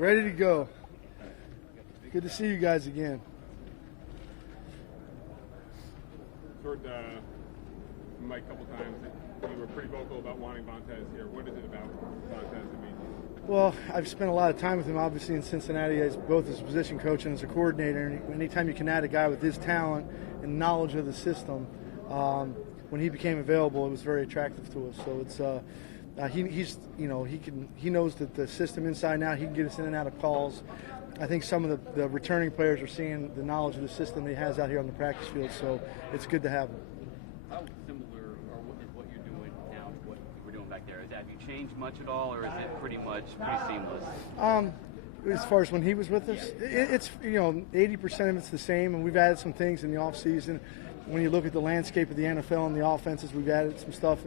Ready to go. Good to see you guys again. Heard Mike a couple times that you were pretty vocal about wanting Vontaze here. What is it about Vontaze that means? Well, I've spent a lot of time with him, obviously, in Cincinnati, as both as a position coach and as a coordinator. And anytime you can add a guy with his talent and knowledge of the system, when he became available, it was very attractive to us. So it's he knows that the system inside and out. He can get us in and out of calls. I think some of the returning players are seeing the knowledge of the system he has out here on the practice field. So it's good to have him. How similar is what you're doing now to what you were doing back there? Have you changed much at all, or is it pretty seamless? As far as when he was with us, it's 80% of it's the same, and we've added some things in the off season. When you look at the landscape of the NFL and the offenses, we've added some stuff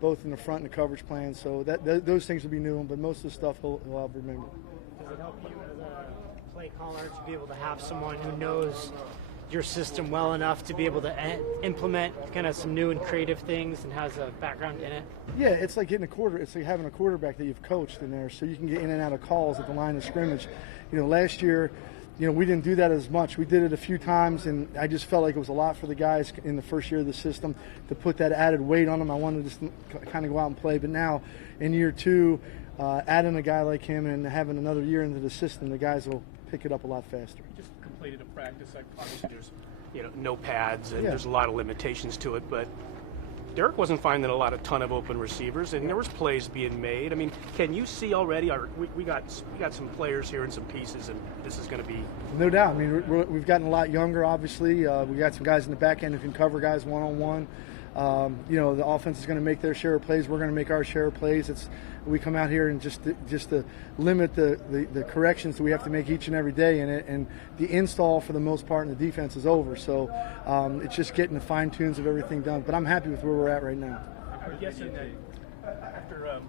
both in the front and the coverage plan. So those things will be new, but most of the stuff he'll remember. Does it help you as a play caller to be able to have someone who knows your system well enough to be able to implement kind of some new and creative things and has a background in it? Yeah, it's like it's like having a quarterback that you've coached in there, so you can get in and out of calls at the line of scrimmage. Last year, we didn't do that as much. We did it a few times, and I just felt like it was a lot for the guys in the first year of the system to put that added weight on them. I wanted to just kind of go out and play, but now in year two, adding a guy like him and having another year into the system, the guys will pick it up a lot faster. Just completed a practice. Obviously, there's no pads and there's a lot of limitations to it. But Derek wasn't finding a ton of open receivers, and there was plays being made. I mean, can you see already? We got some players here and some pieces, and this is going to be no doubt. I mean, we've gotten a lot younger. Obviously, we got some guys in the back end who can cover guys one on one. The offense is going to make their share of plays. We're going to make our share of plays. We come out here and just to limit the corrections that we have to make each and every day in it, and the install for the most part in the defense is over. So it's just getting the fine tunes of everything done. But I'm happy with where we're at right now. I'm guessing that after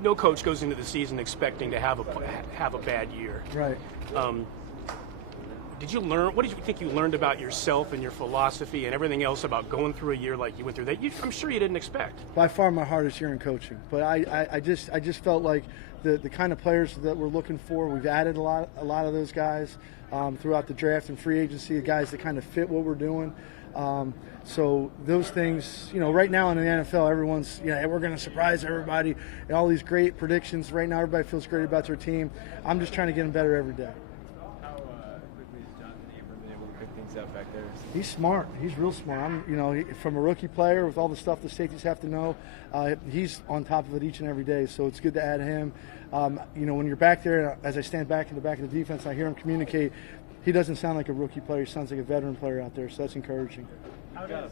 no coach goes into the season expecting to have a bad year. Right. Did you learn? What did you think you learned about yourself and your philosophy and everything else about going through a year like you went through that I'm sure you didn't expect? By far my hardest year in coaching, but I just felt like the kind of players that we're looking for, we've added a lot of those guys throughout the draft and free agency, the guys that kind of fit what we're doing. So those things, right now in the NFL, everyone's, we're going to surprise everybody and all these great predictions. Right now, everybody feels great about their team. I'm just trying to get them better every day. Up back there. He's smart. He's real smart. From a rookie player with all the stuff the safeties have to know, he's on top of it each and every day. So it's good to add him. When you're back there, as I stand back in the back of the defense, I hear him communicate. He doesn't sound like a rookie player. He sounds like a veteran player out there. So that's encouraging. How does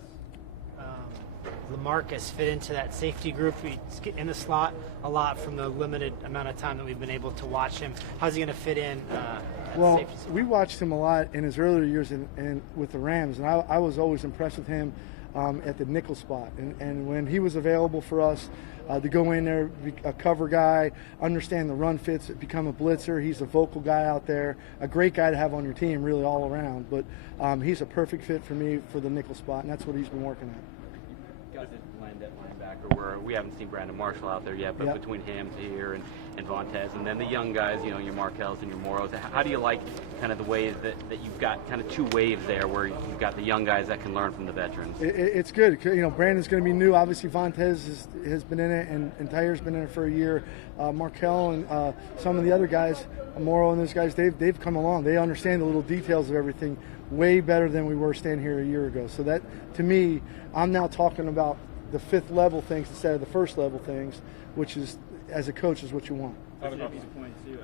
LaMarcus fit into that safety group? He's in the slot a lot from the limited amount of time that we've been able to watch him. How's he going to fit in? Well, we watched him a lot in his earlier years with the Rams, and I was always impressed with him at the nickel spot. And when he was available for us to go in there, be a cover guy, understand the run fits, become a blitzer, he's a vocal guy out there, a great guy to have on your team really all around. But he's a perfect fit for me for the nickel spot, and that's what he's been working at. You guys didn't land at linebacker where we haven't seen Brandon Marshall out there yet, but between him, Tahir, and Vontaze, and then the young guys, your Markells and your Moros, how do you like kind of the ways that you've got kind of two waves there where you've got the young guys that can learn from the veterans? It's good. Brandon's going to be new. Obviously, Vontaze has been in it, and Tahir's been in it for a year. Markell and some of the other guys, Moro and those guys, they've come along. They understand the little details of everything way better than we were standing here a year ago. So that, to me, I'm now talking about the fifth level things instead of the first level things, which is, as a coach, is what you want. To JP's point too,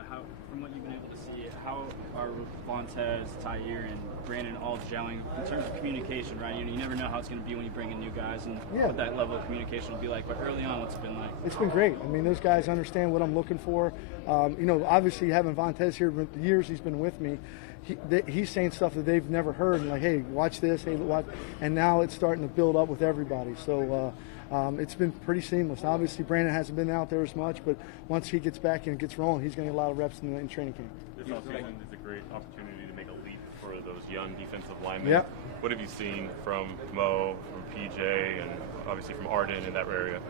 from what you've been able to see, how are Vontaze, Tahir, and Brandon all gelling in terms of communication, right? You never know how it's going to be when you bring in new guys and what that level of communication will be like. But early on, what's it been like? It's been great. I mean, those guys understand what I'm looking for. Obviously having Vontaze here, the years he's been with me, he's saying stuff that they've never heard, and like, hey, watch this, hey, watch, and now it's starting to build up with everybody. So it's been pretty seamless. Obviously, Brandon hasn't been out there as much, but once he gets back and gets rolling, he's going to get a lot of reps in training camp. This offseason is a great opportunity to make a leap for those young defensive linemen. Yep. What have you seen from Mo, from PJ, and obviously from Arden in that area?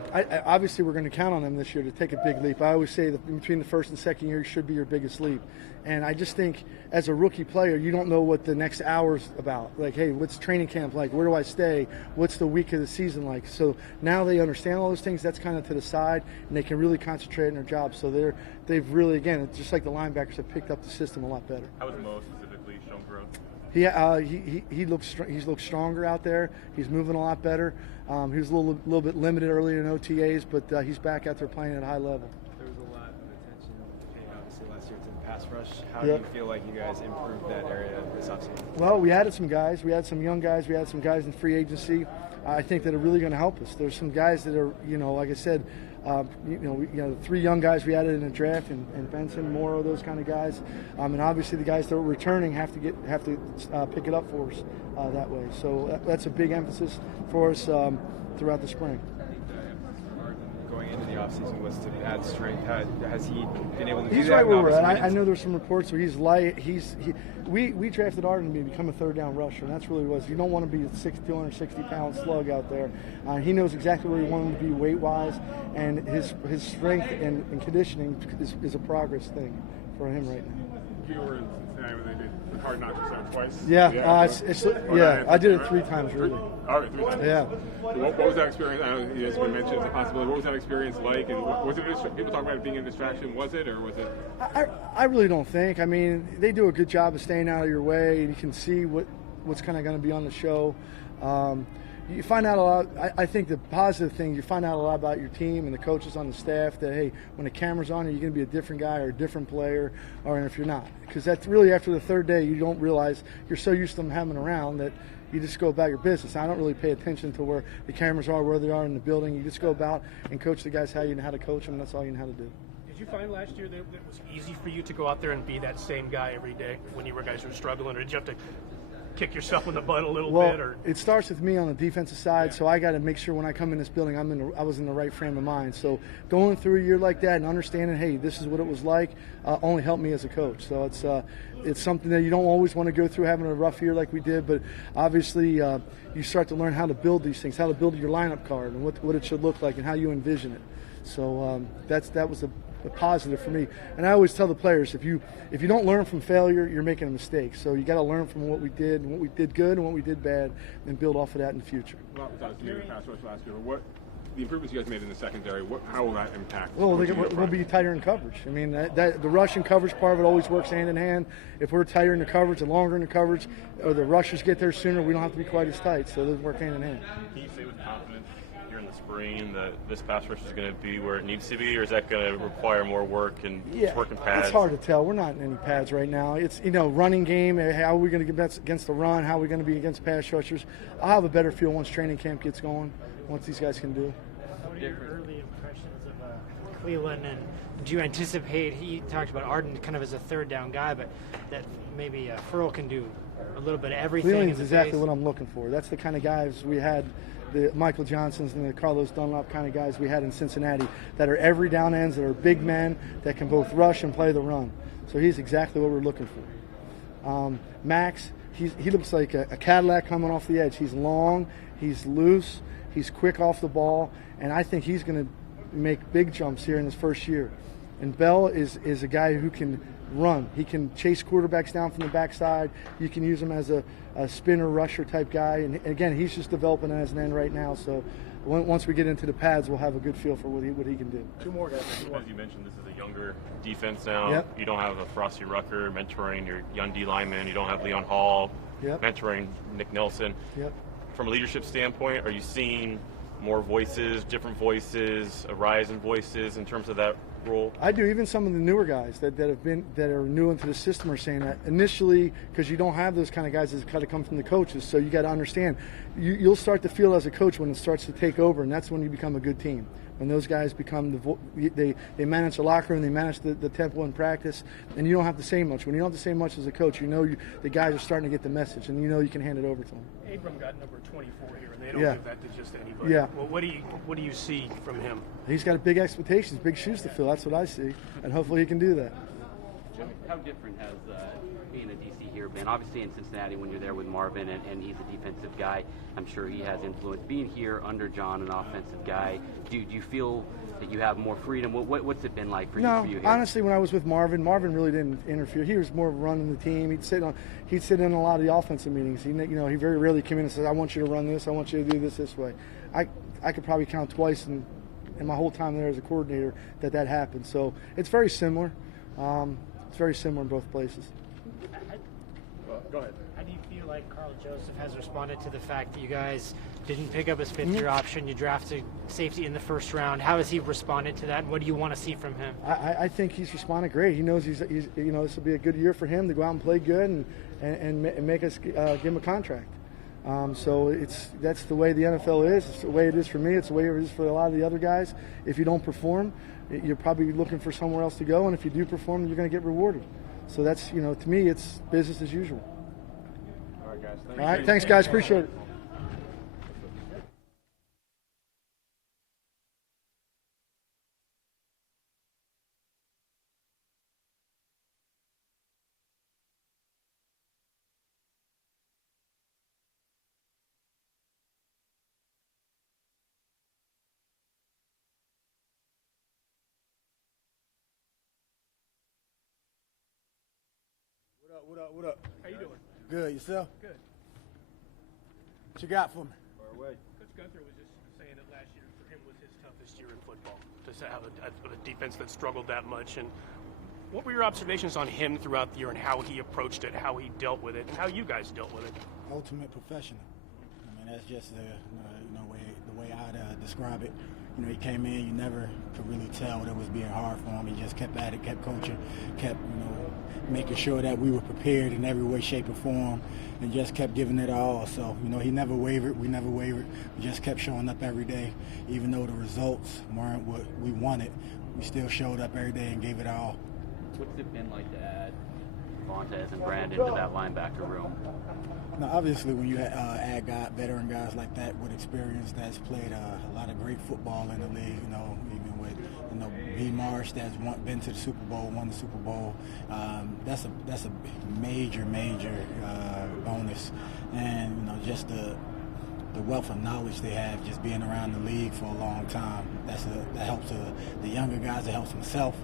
Obviously, we're going to count on them this year to take a big leap. I always say that between the first and second year should be your biggest leap. And I just think as a rookie player, you don't know what the next hour's about. Like, hey, what's training camp like? Where do I stay? What's the week of the season like? So now they understand all those things. That's kind of to the side, and they can really concentrate on their job. So they've really, again, just like the linebackers, have picked up the system a lot better. How was Mo specifically shown growth? He looks stronger out there. He's moving a lot better. He was a little bit limited earlier in OTAs, but he's back out there playing at a high level. There was a lot of attention paid, obviously, last year to the pass rush. How do you feel like you guys improved that area this offseason? Well, we added some guys. We had some young guys. We had some guys in free agency. I think that are really going to help us. There's some guys that are, like I said, the 3 young guys we added in the draft, and Benson, Morrow, those kind of guys, and obviously the guys that were returning have to pick it up for us that way. So that's a big emphasis for us throughout the spring. I think the emphasis for Arden going into the offseason was to add strength. Has he been able to do that? He's right where we're at. I know there's some reports where he's light. We drafted Arden to become a third down rusher, and that's really what it was. You don't want to be a 260-pound slug out there. He knows exactly where he wanted to be weight-wise, and his strength and conditioning is a progress thing for him right now. You were in Cincinnati when they did Hard Knocks twice. Yeah, I did it 3 times really. All right, 3 times. Yeah. What was that experience? I know it's been mentioned as a possibility. What was that experience like? And was it people talk about it being a distraction? Was it, or was it? I really don't think. I mean, they do a good job of staying out of your way, and you can see what's kind of going to be on the show. You find out a lot. I think the positive thing, you find out a lot about your team and the coaches on the staff that, hey, when the camera's on, you're going to be a different guy or a different player, or if you're not. Because that's really after the 3rd day, you don't realize you're so used to them having around that you just go about your business. I don't really pay attention to where the cameras are, where they are in the building. You just go about and coach the guys how you know how to coach them. That's all you know how to do. Did you find last year that it was easy for you to go out there and be that same guy every day when you guys were struggling, or did you have to kick yourself in the butt a little bit? Or it starts with me on the defensive side, so I got to make sure when I come in this building I was in the right frame of mind. So going through a year like that and understanding, hey, this is what it was like, only helped me as a coach. So it's something that you don't always want to go through, having a rough year like we did, but obviously you start to learn how to build these things, how to build your lineup card and what it should look like and how you envision it. So that was a positive for me. And I always tell the players, if you don't learn from failure, you're making a mistake. So you got to learn from what we did and what we did good and what we did bad, and build off of that in the future. Well, that was pass rush last year. What the improvements you guys made in the secondary? How will that impact? Well, we'll be tighter in coverage. I mean, the rush and coverage part of it always works hand in hand. If we're tighter in the coverage and longer in the coverage, or the rushers get there sooner, we don't have to be quite as tight. So those work hand in hand. Can you say with confidence here in the spring that this pass rush is going to be where it needs to be, or is that going to require more work and work in pads? It's hard to tell. We're not in any pads right now. It's running game. How are we going to get against the run? How are we going to be against pass rushers? I'll have a better feel once training camp gets going. Once these guys can do. What are your early impressions of Cleveland, and do you anticipate? He talked about Arden kind of as a 3rd down guy, but that maybe Furl can do a little bit of everything. Cleveland is exactly what I'm looking for. That's the kind of guys we had. The Michael Johnsons and the Carlos Dunlap kind of guys we had in Cincinnati that are every down ends, that are big men, that can both rush and play the run. So he's exactly what we're looking for. Max, he looks like a Cadillac coming off the edge. He's long, he's loose, he's quick off the ball, and I think he's going to make big jumps here in his first year. And Bell is a guy who can run. He can chase quarterbacks down from the backside. You can use him as a spinner rusher type guy. And again, he's just developing as an end right now. So once we get into the pads, we'll have a good feel for what he can do. 2 more guys. As you mentioned, this is a younger defense now. Yep. You don't have a Frosty Rucker mentoring your young D lineman. You don't have Leon Hall mentoring Nick Nelson. Yep. From a leadership standpoint, are you seeing more voices, different voices, a rise in voices in terms of that role? I do. Even some of the newer guys that are new into the system are saying that initially, because you don't have those kind of guys that kind of come from the coaches. So you got to understand, you'll start to feel as a coach when it starts to take over, and that's when you become a good team. When those guys become they manage the locker room, they manage the tempo in practice, and you don't have to say much. When you don't have to say much as a coach, the guys are starting to get the message, and you can hand it over to them. Abram got number 24 here, and they don't give that to just anybody. Yeah. Well, what do you see from him? He's got big expectations, big shoes to fill. That's what I see, and hopefully he can do that. How different has being a DC here been? Obviously in Cincinnati when you're there with Marvin and he's a defensive guy, I'm sure he has influence. Being here under John, an offensive guy, do you feel that you have more freedom? What's it been like for you here? Honestly, when I was with Marvin really didn't interfere. He was more running the team. He'd sit in a lot of the offensive meetings. He very rarely came in and said, "I want you to run this. I want you to do this way." I could probably count twice in my whole time there as a coordinator that happened. So it's very similar. It's very similar in both places. Go ahead. How do you feel like Carl Joseph has responded to the fact that you guys didn't pick up his fifth-year option? You drafted safety in the first round. How has he responded to that, and what do you want to see from him? I think he's responded great. He knows he's this will be a good year for him to go out and play good and make us give him a contract. So that's the way the NFL is. It's the way it is for me. It's the way it is for a lot of the other guys. If you don't perform, you're probably looking for somewhere else to go, and if you do perform, you're going to get rewarded. So that's, to me, it's business as usual. All right, guys. All right, thanks, guys. Appreciate it. What up? How you doing? Good. Yourself? Good. What you got for me? Coach Guenther was just saying that last year for him was his toughest year in football, to have a defense that struggled that much. And what were your observations on him throughout the year and how he approached it, how he dealt with it, and how you guys dealt with it? Ultimate professional. I mean, that's just the way I'd describe it. He came in, you never could really tell that it was being hard for him. He just kept at it, kept coaching, kept, making sure that we were prepared in every way, shape, or form, and just kept giving it all. So, he never wavered. We never wavered. We just kept showing up every day. Even though the results weren't what we wanted, we still showed up every day and gave it all. What's it been like to add Vontaze and Brandon to that linebacker room? Now, obviously, when you add veteran guys like that with experience that's played a lot of great football in the league, even with B. Marsh that's been to the Super Bowl, won the Super Bowl, that's a major bonus, and just the wealth of knowledge they have just being around the league for a long time. That helps the younger guys. It helps myself,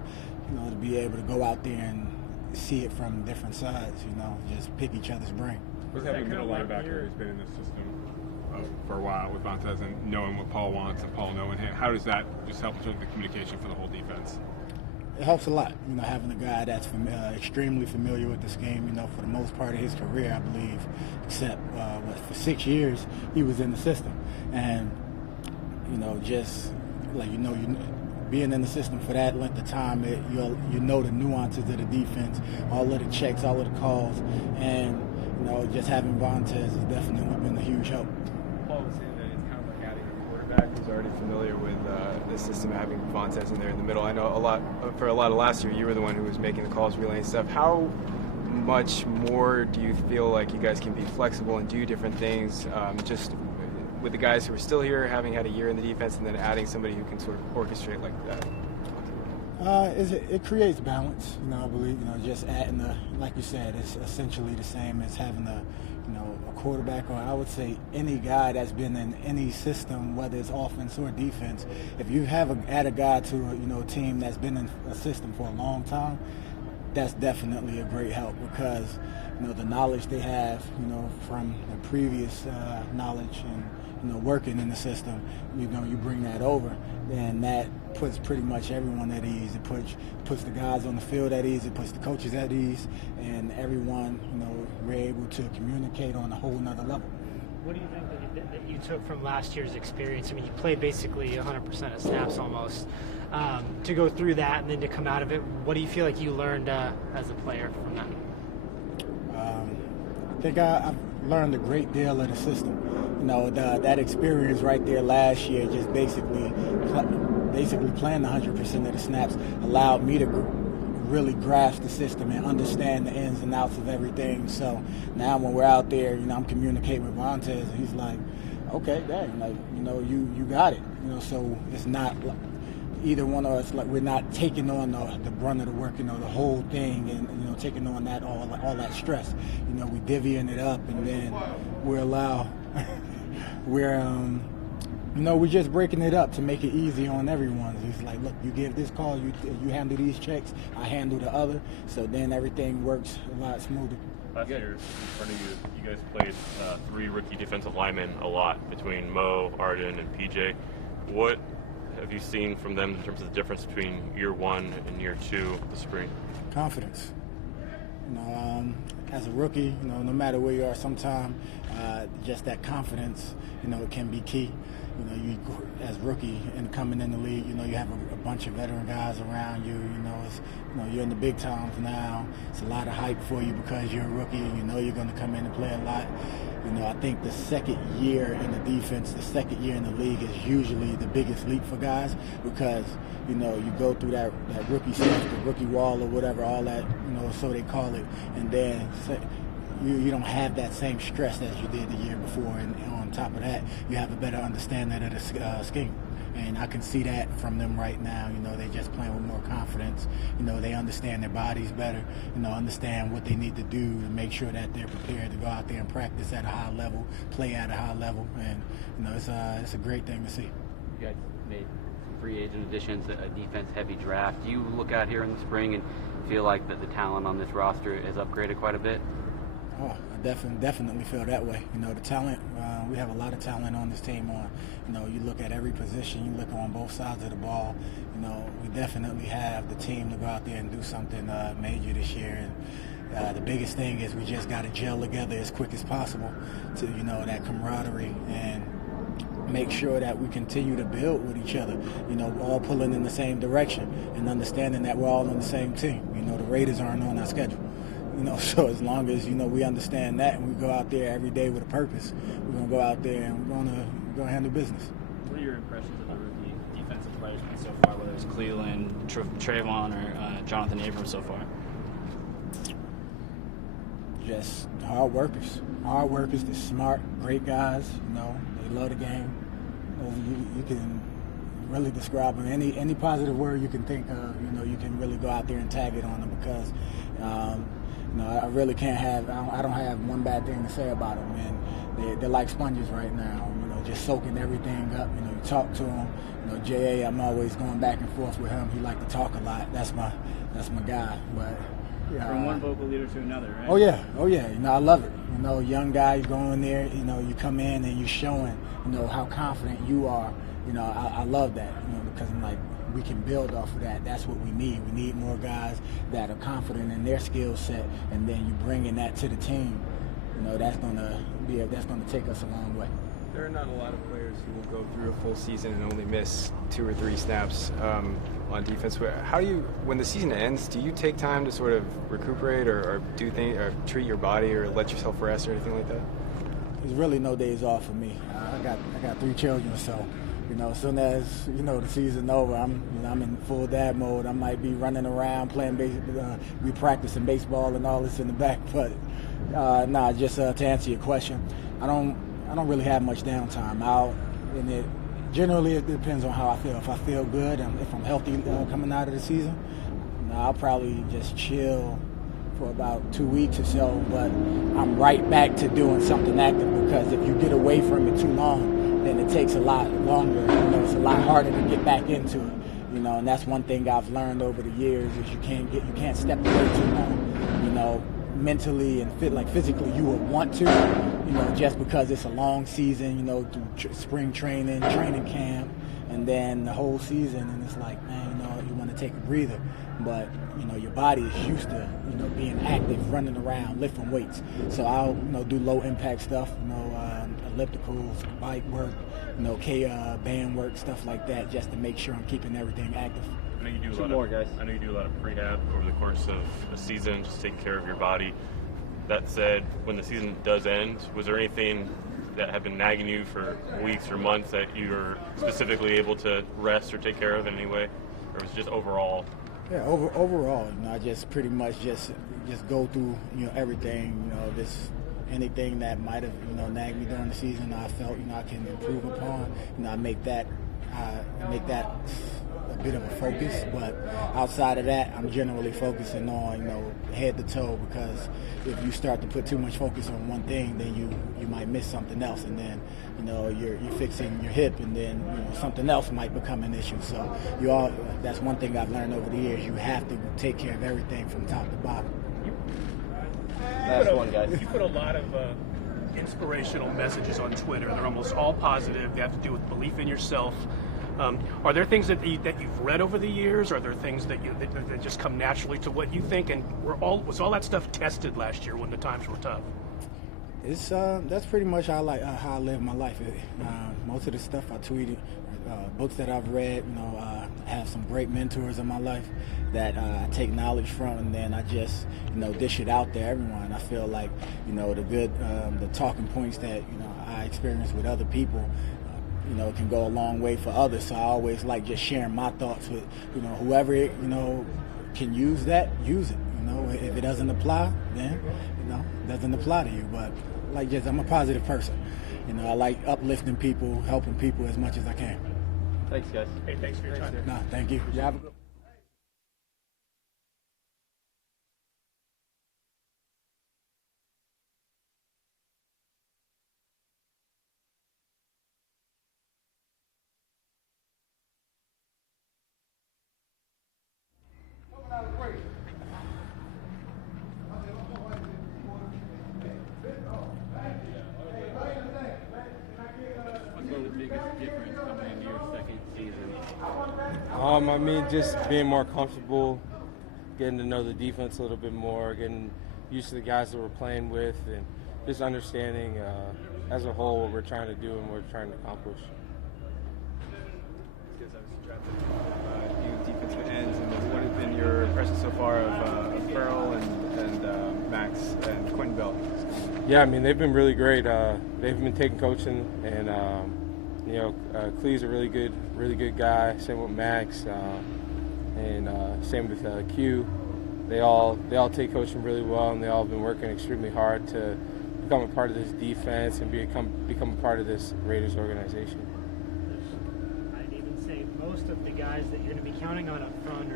to be able to go out there and see it from different sides. Just pick each other's brain. What's having a middle linebacker who's been in this system for a while with Vontaze and knowing what Paul wants and Paul knowing him? How does that just help in terms of the communication for the whole defense? It helps a lot, having a guy that's extremely familiar with the scheme. For the most part of his career, I believe, except for 6 years, he was in the system, and just like being in the system for that length of time, you know the nuances of the defense, all of the checks, all of the calls, and just having Vontaze has definitely been a huge help. Paul was saying that it's kind of like adding a quarterback who's already familiar with the system, having Vontaze in there in the middle. I know for a lot of last year, you were the one who was making the calls, relaying stuff. How much more do you feel like you guys can be flexible and do different things, just with the guys who are still here, having had a year in the defense, and then adding somebody who can sort of orchestrate like that? It creates balance, I believe. Just adding like you said, it's essentially the same as having a quarterback, or I would say any guy that's been in any system, whether it's offense or defense. If you add a guy to a team that's been in a system for a long time, that's definitely a great help, because the knowledge they have, from the previous knowledge and working in the system, you bring that over, and that puts pretty much everyone at ease. It puts the guys on the field at ease. It puts the coaches at ease, and everyone, we're able to communicate on a whole nother level. What do you think that you took from last year's experience? I mean, you played basically 100% of snaps almost. To go through that and then to come out of it, what do you feel like you learned as a player from that? I think I've learned a great deal of the system. That experience right there last year, just basically playing 100% of the snaps, allowed me to really grasp the system and understand the ins and outs of everything. So now when we're out there, I'm communicating with Vontaze, and he's like, okay, dang, you got it. So it's not either one of us, like, we're not taking on the brunt of the work, the whole thing, and taking on that all that stress. We divvying it up, and then we're just breaking it up to make it easy on everyone. It's like, look, you give this call, you handle these checks, I handle the other, so then everything works a lot smoother. Last year, in front of you guys played 3 rookie defensive linemen a lot between Mo, Arden, and PJ. What have you seen from them in terms of the difference between year 1 and year 2 this spring? Confidence. As a rookie, no matter where you are, sometimes just that confidence, it can be key. You as rookie and coming in the league, you have a bunch of veteran guys around you. You're in the big times now. It's a lot of hype for you because you're a rookie. You're going to come in and play a lot. I think the second year in the defense, the second year in the league is usually the biggest leap for guys because, you go through that rookie stuff, the rookie wall or whatever, all that, so they call it, and then you don't have that same stress as you did the year before, and on top of that, you have a better understanding of the scheme. And I can see that from them right now. They're just playing with more confidence. They understand their bodies better, understand what they need to do to make sure that they're prepared to go out there and practice at a high level, play at a high level. And, it's a great thing to see. You guys made some free agent additions, a defense-heavy draft. Do you look out here in the spring and feel like that the talent on this roster is upgraded quite a bit? Oh, I definitely feel that way. The talent, we have a lot of talent on this team. You look at every position, you look on both sides of the ball. We definitely have the team to go out there and do something major this year. And the biggest thing is we just got to gel together as quick as possible to, that camaraderie and make sure that we continue to build with each other, all pulling in the same direction and understanding that we're all on the same team. The Raiders aren't on our schedule. So as long as, we understand that and we go out there every day with a purpose, we're going to go out there and we're going to handle business. What are your impressions of the rookie defensive players so far, whether it's Cleveland, Trayvon, or Jonathan Abrams so far? Just hard workers. Hard workers, they're smart, great guys, they love the game. You can really describe them. Any positive word you can think of, you can really go out there and tag it on them because I really can't I don't have one bad thing to say about them, and they're like sponges right now, just soaking everything up. You talk to them. J.A., I'm always going back and forth with him. He like to talk a lot. That's my guy. But from one vocal leader to another, right? Oh yeah. I love it. Young guy, you go in there. You come in and you're showing, how confident you are. I love that. Because I'm like, we can build off of that. That's what we need. We need more guys that are confident in their skill set, and then you bringing that to the team. That's gonna take us a long way. There are not a lot of players who will go through a full season and only miss 2 or 3 snaps on defense. How do you, when the season ends, do you take time to sort of recuperate or do things, or treat your body or let yourself rest or anything like that? There's really no days off for me. I got 3 children, so. As soon as the season's over, I'm in full dad mode. I might be running around playing baseball, be practicing baseball and all this in the back. But just to answer your question, I don't really have much downtime. Generally it depends on how I feel. If I feel good and if I'm healthy coming out of the season, I'll probably just chill for about 2 weeks or so. But I'm right back to doing something active because if you get away from it too long, then it takes a lot longer. It's a lot harder to get back into it. And that's one thing I've learned over the years is you can't step away too long. Mentally and physically you would want to, just because it's a long season, through spring training camp, and then the whole season, and it's like, man, you want to take a breather. But, your body is used to, being active, running around, lifting weights. So I'll, do low impact stuff, ellipticals, bike work, band work, stuff like that, just to make sure I'm keeping everything active. I know you do a lot of prehab over the course of a season, just taking care of your body. That said, when the season does end, was there anything that had been nagging you for weeks or months that you were specifically able to rest or take care of in any way? Or was it just overall? Yeah, overall, I just pretty much just go through, everything, anything that might have, nagged me during the season, I felt, I can improve upon. I make that I make that a bit of a focus, but outside of that, I'm generally focusing on, head to toe, because if you start to put too much focus on one thing, then you might miss something else, and then you're fixing your hip, and then something else might become an issue. So that's one thing I've learned over the years. You have to take care of everything from top to bottom. Last one, guys. You put a lot of inspirational messages on Twitter. They're almost all positive. They have to do with belief in yourself. Are there things that you've read over the years? Are there things that just come naturally to what you think? And was all that stuff tested last year when the times were tough? It's that's pretty much how I live my life. Most of the stuff I tweeted, books that I've read, I have some great mentors in my life that I take knowledge from, and then I just dish it out to everyone. I feel like the talking points that I experience with other people can go a long way for others. So I always like just sharing my thoughts with whoever can use that, use it. If it doesn't apply, then it doesn't apply to you. But I'm a positive person. I like uplifting people, helping people as much as I can. Thanks, guys. Hey, thanks for your time. No, thank you. Yeah, have a good I mean, just being more comfortable, getting to know the defense a little bit more, getting used to the guys that we're playing with, and just understanding as a whole what we're trying to do and what we're trying to accomplish. You defensive ends, and what have been your impressions so far of Ferrell and Max and Quentin Bell? Yeah, I mean, they've been really great. They've been taking coaching, and Clee's a really good guy. Same with Max, and same with Q. They all take coaching really well, and they all have been working extremely hard to become a part of this defense and become a part of this Raiders organization. I'd even say most of the guys that you're going to be counting on up front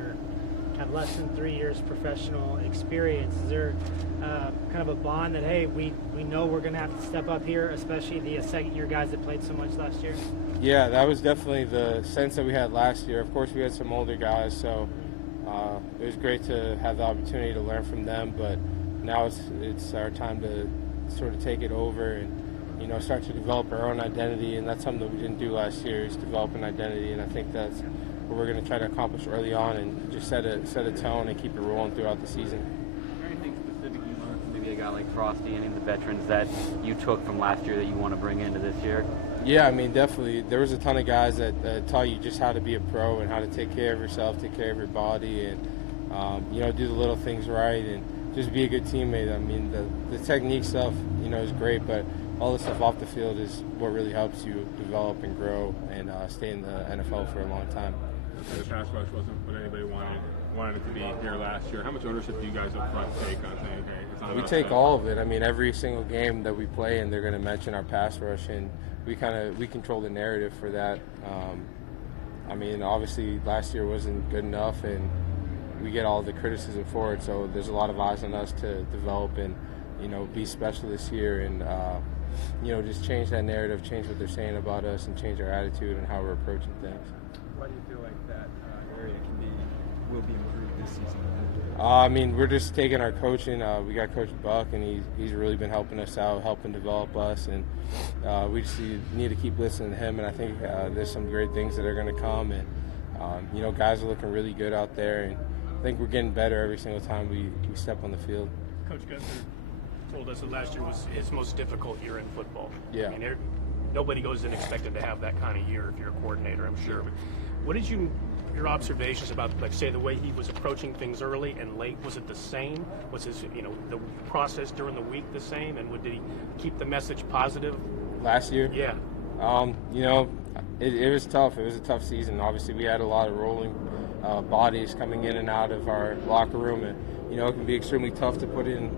have less than 3 years professional experience. Is there kind of a bond that, hey, we know we're going to have to step up here, especially the second-year guys that played so much last year? Yeah, that was definitely the sense that we had last year. Of course, we had some older guys, so it was great to have the opportunity to learn from them, but now it's our time to sort of take it over and start to develop our own identity, and that's something that we didn't do last year, is develop an identity, and I think that's what we're going to try to accomplish early on and just set a tone and keep it rolling throughout the season. Is there anything specific you learned from maybe a guy like Frosty, any of the veterans that you took from last year that you want to bring into this year? Yeah, I mean, definitely. There was a ton of guys that taught you just how to be a pro and how to take care of yourself, take care of your body, and do the little things right and just be a good teammate. I mean, the technique stuff, is great, but all the stuff off the field is what really helps you develop and grow and stay in the NFL for a long time. The pass rush wasn't what anybody wanted it to be here last year. How much ownership do you guys up front take on saying, hey, it's not We take all of it. I mean, every single game that we play in, they're going to mention our pass rush, and we control the narrative for that. I mean, obviously last year wasn't good enough, and we get all the criticism for it. So there's a lot of eyes on us to develop and be special this year, and just change that narrative, change what they're saying about us, and change our attitude and how we're approaching things. Why do you feel like that area will be improved this season? I mean, we're just taking our coaching. We got Coach Buck, and he's really been helping us out, helping develop us, and we just need to keep listening to him. And I think there's some great things that are going to come, and guys are looking really good out there, and I think we're getting better every single time we step on the field. Coach Guenther told us that last year was his most difficult year in football. Yeah. I mean, nobody goes in expected to have that kind of year if you're a coordinator, I'm sure. But what did your observations about, say, the way he was approaching things early and late? Was it the same? Was his, the process during the week the same? And did he keep the message positive? Last year? Yeah. It was tough. It was a tough season. Obviously, we had a lot of rolling bodies coming in and out of our locker room, and it can be extremely tough to put in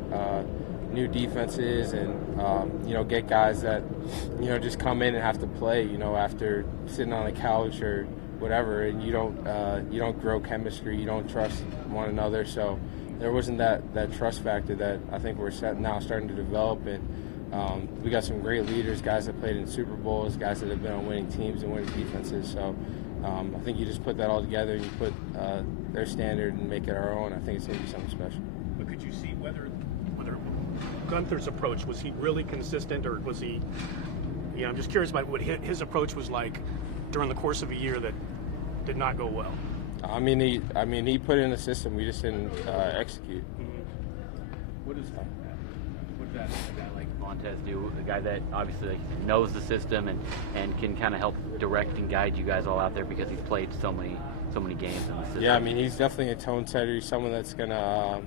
new defenses and get guys that just come in and have to play after sitting on the couch or whatever, and you don't grow chemistry, you don't trust one another. So there wasn't that trust factor that I think we're now starting to develop, and we got some great leaders, guys that played in Super Bowls, guys that have been on winning teams and winning defenses. So I think you just put that all together and you put their standard and make it our own. I think it's going to be something special. But could you see whether Guenther's approach, was he really consistent, or was he, I'm just curious about what his approach was like during the course of a year that did not go well? He put in a system, we just didn't execute. What does a guy like Vontaze do? A guy that obviously knows the system and can kind of help direct and guide you guys all out there because he's played so many games in the system. Yeah, he's definitely a tone setter. He's someone that's gonna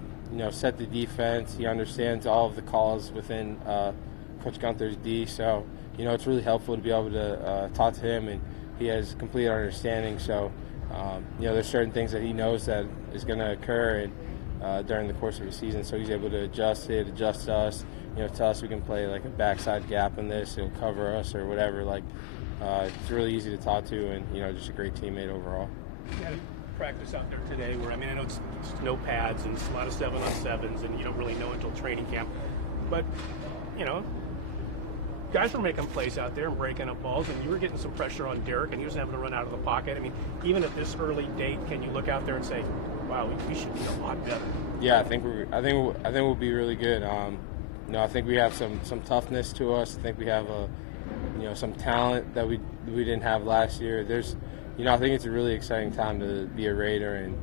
set the defense. He understands all of the calls within Coach Guenther's D. So it's really helpful to be able to talk to him, and he has complete understanding. So there's certain things that he knows that is going to occur during the course of the season. So he's able to adjust us. Tell us we can play like a backside gap in this. He'll cover us or whatever. It's really easy to talk to, and just a great teammate overall. You had a practice out there today where, I know it's no pads and it's a lot of 7-on-7s, and you don't really know until training camp. But, guys were making plays out there and breaking up balls, and you were getting some pressure on Derek, and he was having to run out of the pocket. Even at this early date, can you look out there and say, wow, we should be a lot better? Yeah, I think we'll be really good. I think we have some toughness to us. I think we have some talent that we didn't have last year. I think it's a really exciting time to be a Raider, and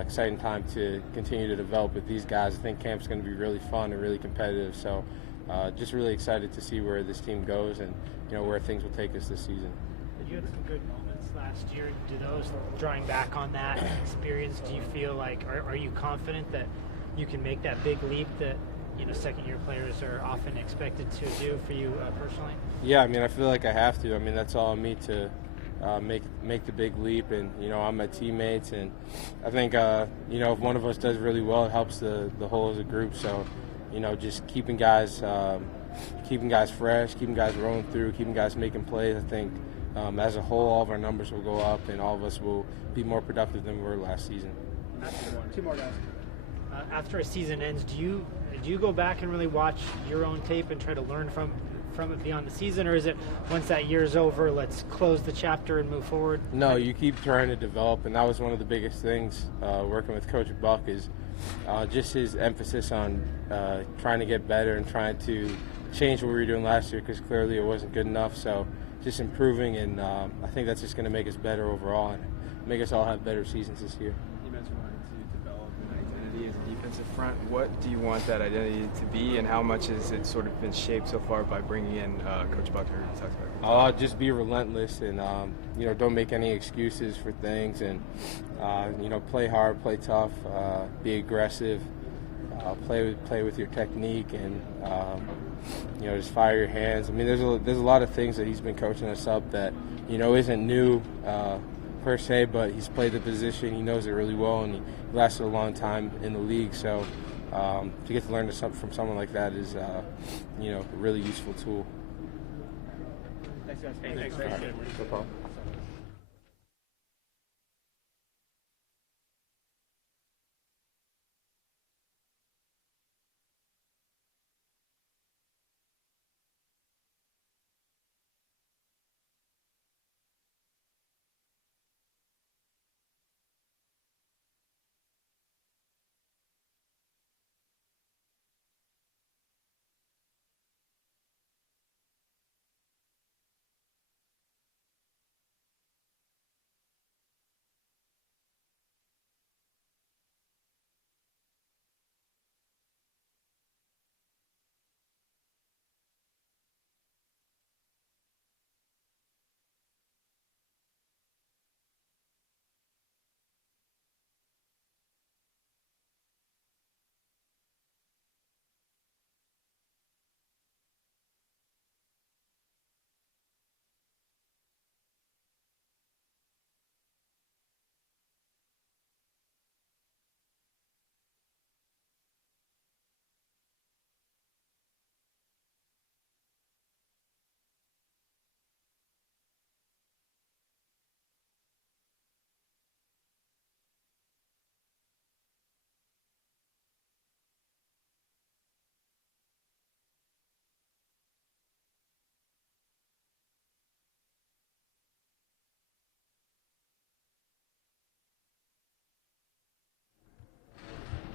exciting time to continue to develop with these guys. I think camp's going to be really fun and really competitive. So just really excited to see where this team goes and where things will take us this season. You had some good moments last year. Do those, drawing back on that experience, do you feel like, are you confident that you can make that big leap that second-year players are often expected to do for you personally? Yeah, I feel like I have to. That's all on me to make the big leap, and I'm my teammates, and I think if one of us does really well, it helps the whole as a group. So just keeping guys fresh, keeping guys rolling through, keeping guys making plays. I think as a whole, all of our numbers will go up, and all of us will be more productive than we were last season. Two more guys. After a season ends, do you go back and really watch your own tape and try to learn from it beyond the season, or is it once that year is over, let's close the chapter and move forward? No, you keep trying to develop, and that was one of the biggest things working with Coach Buck is just his emphasis on trying to get better and trying to change what we were doing last year, because clearly it wasn't good enough. So just improving, and I think that's just going to make us better overall and make us all have better seasons this year. You mentioned wanting to develop an identity as a defensive front. What do you want that identity to be, and how much has it sort of been shaped so far by bringing in Coach Buck? Just be relentless, and don't make any excuses for things, and play hard, play tough, be aggressive, play with your technique, and just fire your hands. There's a lot of things that he's been coaching us up that isn't new per se, but he's played the position, he knows it really well, and he lasted a long time in the league. So to get to learn from someone like that is a really useful tool. Thanks, guys. Thanks. No problem.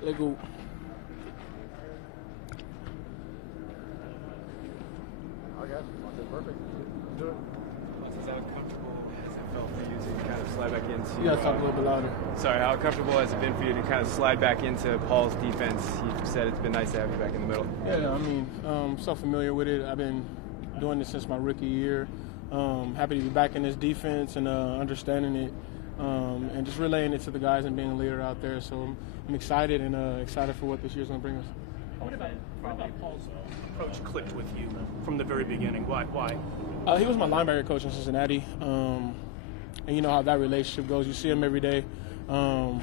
Let go. Okay, Vontaze Burfict. Do it. Vontaze, how comfortable has it felt for you to kind of slide back into? You gotta talk a little bit louder. Sorry, how comfortable has it been for you to kind of slide back into Paul's defense? You said it's been nice to have you back in the middle. Yeah, I mean, so familiar with it. I've been doing this since my rookie year. Happy to be back in this defense and understanding it, and just relaying it to the guys and being a leader out there. So I'm excited and excited for what this year's going to bring us. What about Paul's approach clicked with you from the very beginning? Why? He was my linebacker coach in Cincinnati, and you know how that relationship goes. You see him every day. And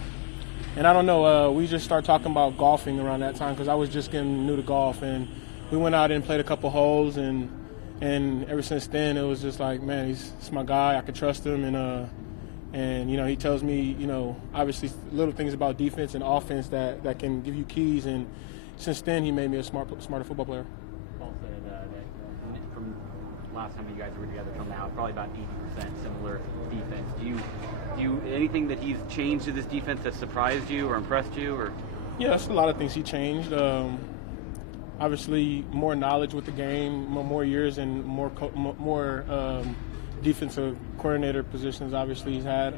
I don't know, we just started talking about golfing around that time because I was just getting new to golf. And we went out and played a couple holes, and ever since then it was just like, man, he's my guy. I could trust him, and you know, he tells me, you know, obviously little things about defense and offense that can give you keys. And since then, he made me a smarter football player. Paul said that from last time you guys were together till now, probably about 80% similar defense. Do you anything that he's changed to this defense that surprised you or impressed you? Or yeah, there's a lot of things he changed. Obviously, more knowledge with the game, more years, and more defensive coordinator positions. Obviously, he's had.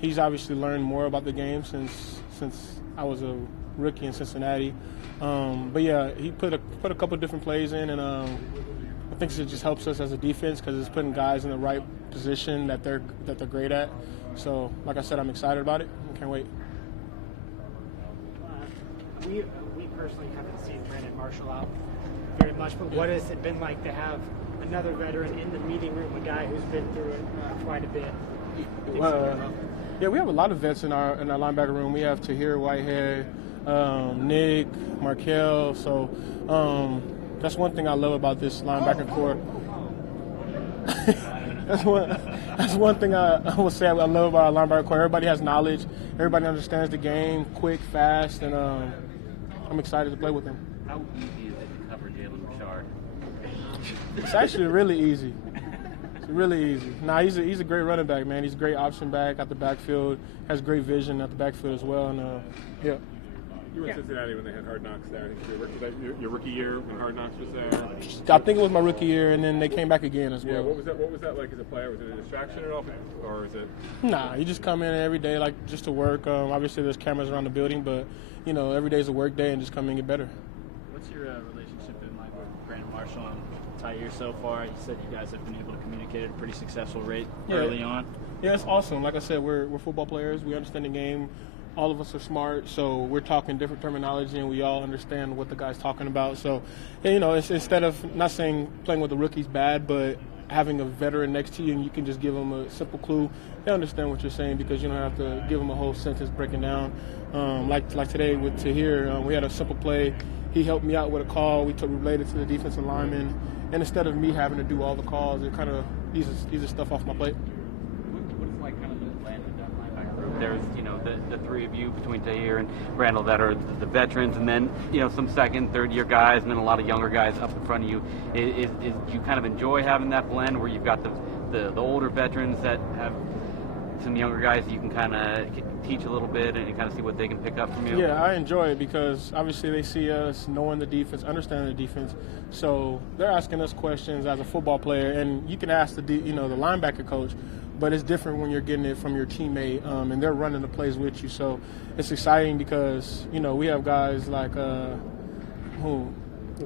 He's obviously learned more about the game since I was a rookie in Cincinnati. But yeah, he put a couple different plays in, and I think it just helps us as a defense because it's putting guys in the right position that they're great at. So, like I said, I'm excited about it. I can't wait. We personally haven't seen Brandon Marshall out very much, but what has it been like to have another veteran in the meeting room, a guy who's been through it quite a bit? Yeah, we have a lot of vets in our linebacker room. We have Tahir, Whitehead, Nick, Markel. So that's one thing I love about this linebacker core. That's one thing I will say I love about our linebacker core. Everybody has knowledge. Everybody understands the game, quick, fast, and I'm excited to play with them. how easy is it to cover Jalen Richard? It's actually really easy. It's really easy. Nah, he's a great running back, man. He's a great option back at the backfield. Has great vision at the backfield as well, and yeah. You were in Cincinnati when they had Hard Knocks there. I think your rookie year when Hard Knocks was there. I think it was my rookie year, and then they came back again as well. Yeah, what was that like as a player? Was it a distraction at all, or is it? Nah, you just come in every day like just to work. Obviously, there's cameras around the building, but you know, every day's a work day, and just come in and get better. What's your relationship been like with Brandon Marshall and Tahir so far? You said you guys have been able to communicate at a pretty successful rate early on. Yeah, it's awesome. Like I said, we're football players. We understand the game. All of us are smart, so we're talking different terminology, and we all understand what the guy's talking about. So, you know, it's instead of not saying playing with the rookie's bad, but having a veteran next to you and you can just give them a simple clue, they understand what you're saying because you don't have to give them a whole sentence breaking down. Like today with Tahir, we had a simple play. He helped me out with a call. We related to the defensive lineman, and instead of me having to do all the calls, it kind of eases stuff off my plate. What is like kind of the land of that linebacker group? There's, you know, the three of you between Tahir and Randall that are the veterans, and then, you know, some second, third-year guys, and then a lot of younger guys up in front of you. Do you kind of enjoy having that blend where you've got the older veterans that have some younger guys that you can kind of teach a little bit and kind of see what they can pick up from you? Yeah, I enjoy it because obviously they see us knowing the defense, understanding the defense. So they're asking us questions as a football player, and you can ask the linebacker coach, but it's different when you're getting it from your teammate, and they're running the plays with you. So it's exciting because, you know, we have guys like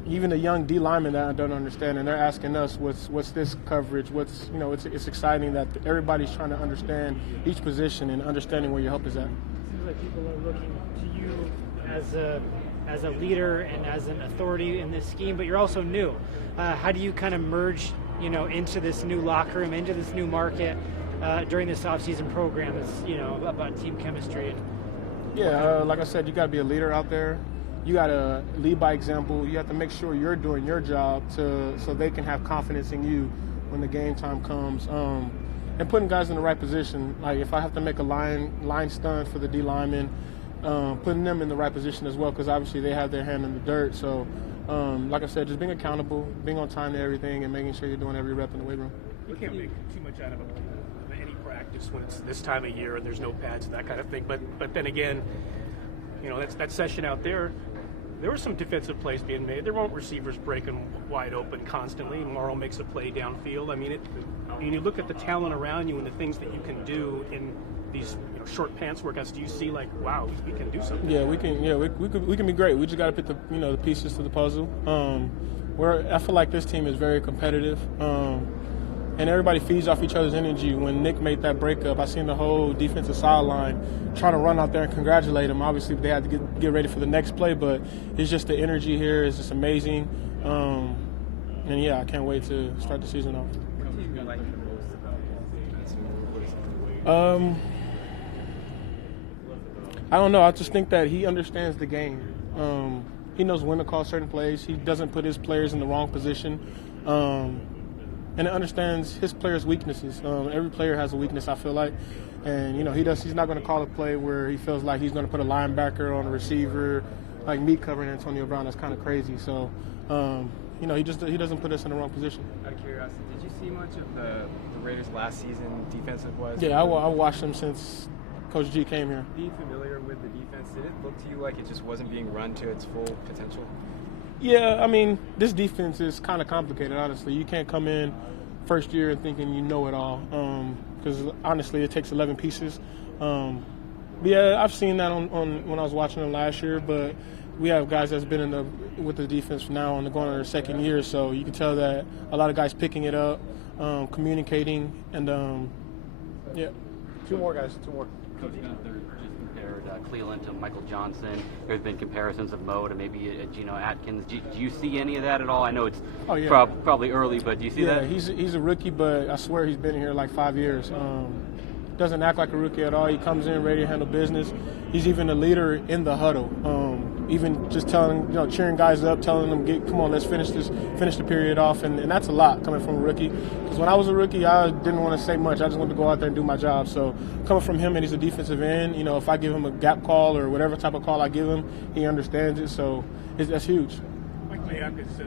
even a young D lineman that I don't understand, and they're asking us what's this coverage, it's exciting that everybody's trying to understand each position and understanding where your help is at. It seems like people are looking to you as a leader and as an authority in this scheme, but you're also new. How do you kind of merge, you know, into this new locker room, into this new market during this offseason program? It's, you know, about team chemistry. Yeah, like I said, you got to be a leader out there. You got to lead by example. You have to make sure you're doing your job so they can have confidence in you when the game time comes. And putting guys in the right position. Like if I have to make a line stunt for the D lineman, putting them in the right position as well because obviously they have their hand in the dirt. So, like I said, just being accountable, being on time to everything, and making sure you're doing every rep in the weight room. You can't make too much out of any practice when it's this time of year and there's no pads and that kind of thing. But then again, You know, that session out there were some defensive plays being made. There weren't receivers breaking wide open constantly. Morrow makes a play downfield. I mean, when you look at the talent around you and the things that you can do in these short pants workouts, do you see like, wow, we can do something? Yeah, we can. Yeah, we can be great. We just got to put the pieces to the puzzle. I feel like this team is very competitive, and everybody feeds off each other's energy. When Nick made that breakup, I seen the whole defensive sideline trying to run out there and congratulate him. Obviously, they had to get ready for the next play, but it's just the energy here is just amazing. And yeah, I can't wait to start the season off. What do you like the most about him? I don't know. I just think that he understands the game. He knows when to call certain plays. He doesn't put his players in the wrong position. And it understands his players' weaknesses. Every player has a weakness, I feel like. And, he's not going to call a play where he feels like he's going to put a linebacker on a receiver, like me covering Antonio Brown. That's kind of crazy. So, he doesn't put us in the wrong position. Out of curiosity, did you see much of the Raiders last season defensive-wise? Yeah, I watched them since Coach G came here. Being familiar with the defense, did it look to you like it just wasn't being run to its full potential? Yeah, I mean, this defense is kind of complicated, honestly. You can't come in first year and thinking you know it all, because honestly, it takes 11 pieces. But yeah, I've seen that on when I was watching them last year, but we have guys that's been with the defense now and going on their second year, so you can tell that a lot of guys picking it up, communicating, and yeah. Two more guys. Coach Guenther just compared Cleveland to Michael Johnson. There's been comparisons of Mo to maybe Geno Atkins. Do you see any of that at all? I know it's probably early, but do you see that? Yeah, he's a rookie, but I swear he's been here like 5 years. Doesn't act like a rookie at all. He comes in ready to handle business. He's even a leader in the huddle. Even just telling, cheering guys up, telling them, come on, let's finish the period off. And that's a lot coming from a rookie. Because when I was a rookie, I didn't want to say much. I just wanted to go out there and do my job. So coming from him, and he's a defensive end, if I give him a gap call or whatever type of call I give him, he understands it. So that's huge. Mike Mayock has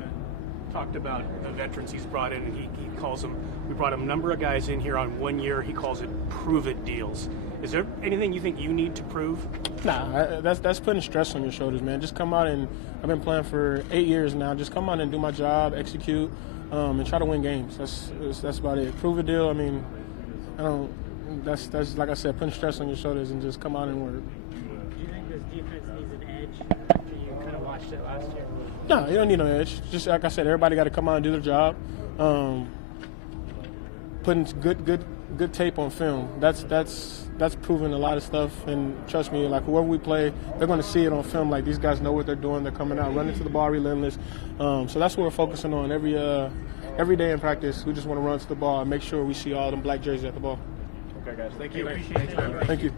talked about the veterans he's brought in, and he calls them, we brought a number of guys in here on 1 year. He calls it prove-it deals. Is there anything you think you need to prove? Nah, that's putting stress on your shoulders, man. Just come out and I've been playing for 8 years now. Just come out and do my job, execute, and try to win games. That's about it. Prove a deal. I mean, that's like I said, putting stress on your shoulders and just come out and work. Do you think this defense needs an edge after you kind of watched it last year? No, you don't need no edge. Just like I said, everybody got to come out and do their job. Putting good tape on film. That's proving a lot of stuff. And trust me, like whoever we play, they're going to see it on film. Like these guys know what they're doing. They're coming out, running to the ball, relentless. So that's what we're focusing on every day in practice. We just want to run to the ball and make sure we see all them black jerseys at the ball. Okay, guys. Thank you. Thank you.